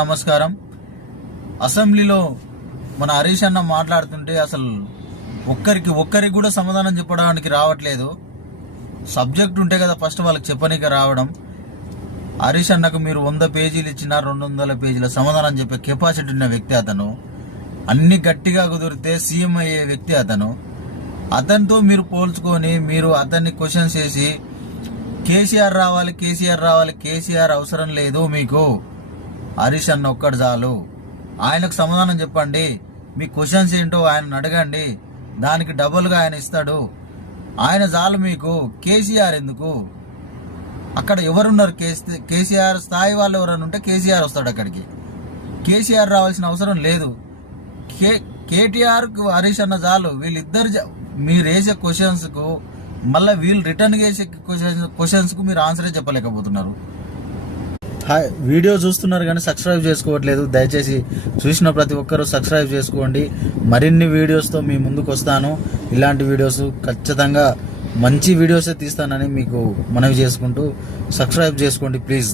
నమస్కారం. అసెంబ్లీలో మన హరీష్ అన్న మాట్లాడుతుంటే అసలు ఒక్కరికి కూడా సమాధానం చెప్పడానికి రావట్లేదు. సబ్జెక్ట్ ఉంటే కదా ఫస్ట్ వాళ్ళకి చెప్పనీకి రావడం. హరీష్ అన్నకు మీరు 100 పేజీలు ఇచ్చినా 200 పేజీల సమాధానం చెప్పే కెపాసిటీ ఉన్న వ్యక్తి అతను. అన్ని గట్టిగా కుదిరితే సీఎం అయ్యే వ్యక్తి అతను. అతనితో మీరు పోల్చుకొని మీరు అతన్ని క్వశ్చన్స్ చేసి కేసీఆర్ రావాలి కేసీఆర్ అవసరం లేదు మీకు, హరీష్ అన్న ఒక్కడు చాలు, ఆయనకు సమాధానం చెప్పండి, మీ క్వశ్చన్స్ ఏంటో ఆయన అడగండి, దానికి డబుల్గా ఆయన ఇస్తాడు, ఆయన చాలు మీకు. కేసీఆర్ ఎందుకు? అక్కడ ఎవరున్నారు? కేసీఆర్ స్థాయి వాళ్ళు ఎవరైనా ఉంటే కేసీఆర్ వస్తాడు అక్కడికి. కేసీఆర్ రావాల్సిన అవసరం లేదు. కేటీఆర్కు హరీష్ అన్న చాలు. వీళ్ళిద్దరు మీరు వేసే క్వశ్చన్స్కు మళ్ళీ వీళ్ళు రిటర్న్ చేసే క్వశ్చన్స్కు మీరు ఆన్సరే చెప్పలేకపోతున్నారు. వీడియో చూస్తున్నారు కానీ సబ్స్క్రైబ్ చేసుకోవట్లేదు. దయచేసి చూసిన ప్రతి ఒక్కరూ సబ్స్క్రైబ్ చేసుకోండి. మరిన్ని వీడియోస్తో మీ ముందుకు వస్తాను. ఇలాంటి వీడియోస్ ఖచ్చితంగా మంచి వీడియోసే తీస్తానని మీకు మనవి చేసుకుంటూ సబ్స్క్రైబ్ చేసుకోండి ప్లీజ్.